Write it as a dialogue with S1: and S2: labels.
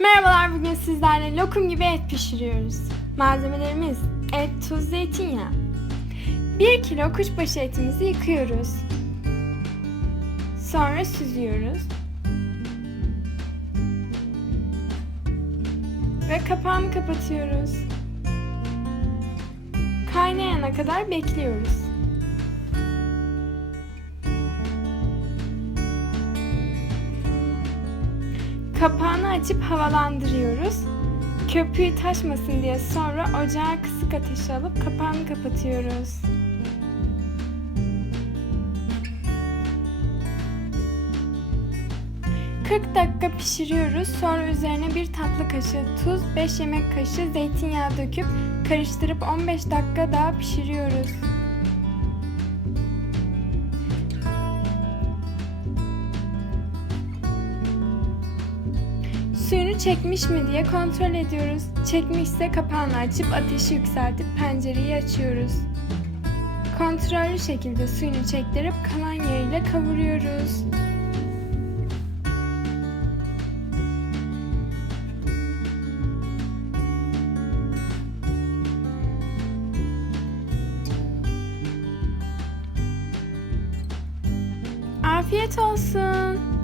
S1: Merhabalar bugün sizlerle lokum gibi et pişiriyoruz. Malzemelerimiz et, tuz, zeytinyağı. 1 kilo kuşbaşı etimizi yıkıyoruz. Sonra süzüyoruz. Ve kapağını kapatıyoruz. Kaynayana kadar bekliyoruz. Kapağını açıp havalandırıyoruz. Köpüğü taşmasın diye sonra ocağa kısık ateşe alıp kapağını kapatıyoruz. ...40 dakika pişiriyoruz. Sonra üzerine bir tatlı kaşığı tuz, 5 yemek kaşığı zeytinyağı döküp... ...karıştırıp 15 dakika daha pişiriyoruz. Suyunu çekmiş mi diye kontrol ediyoruz. Çekmişse kapağını açıp ateşi yükseltip pencereyi açıyoruz. Kontrollü şekilde suyunu çektirip kalan yağıyla kavuruyoruz. Afiyet olsun.